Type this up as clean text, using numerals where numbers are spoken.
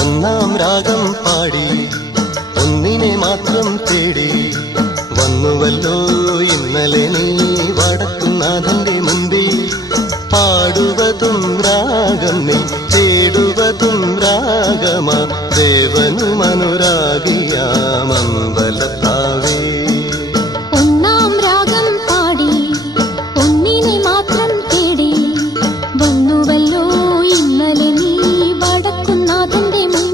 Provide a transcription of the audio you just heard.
ഒന്നാം രാഗം പാടി ഒന്നിനെ മാത്രം തേടി വന്നുവല്ലോ ഇന്നലെ നീ വടക്കുന്നാഥന്റെ മുമ്പിൽ. പാടുവതും രാഗം നീ തേടുവതും രാഗമാ ദേവനും അനുരാഗിയാമമ്പലത്താ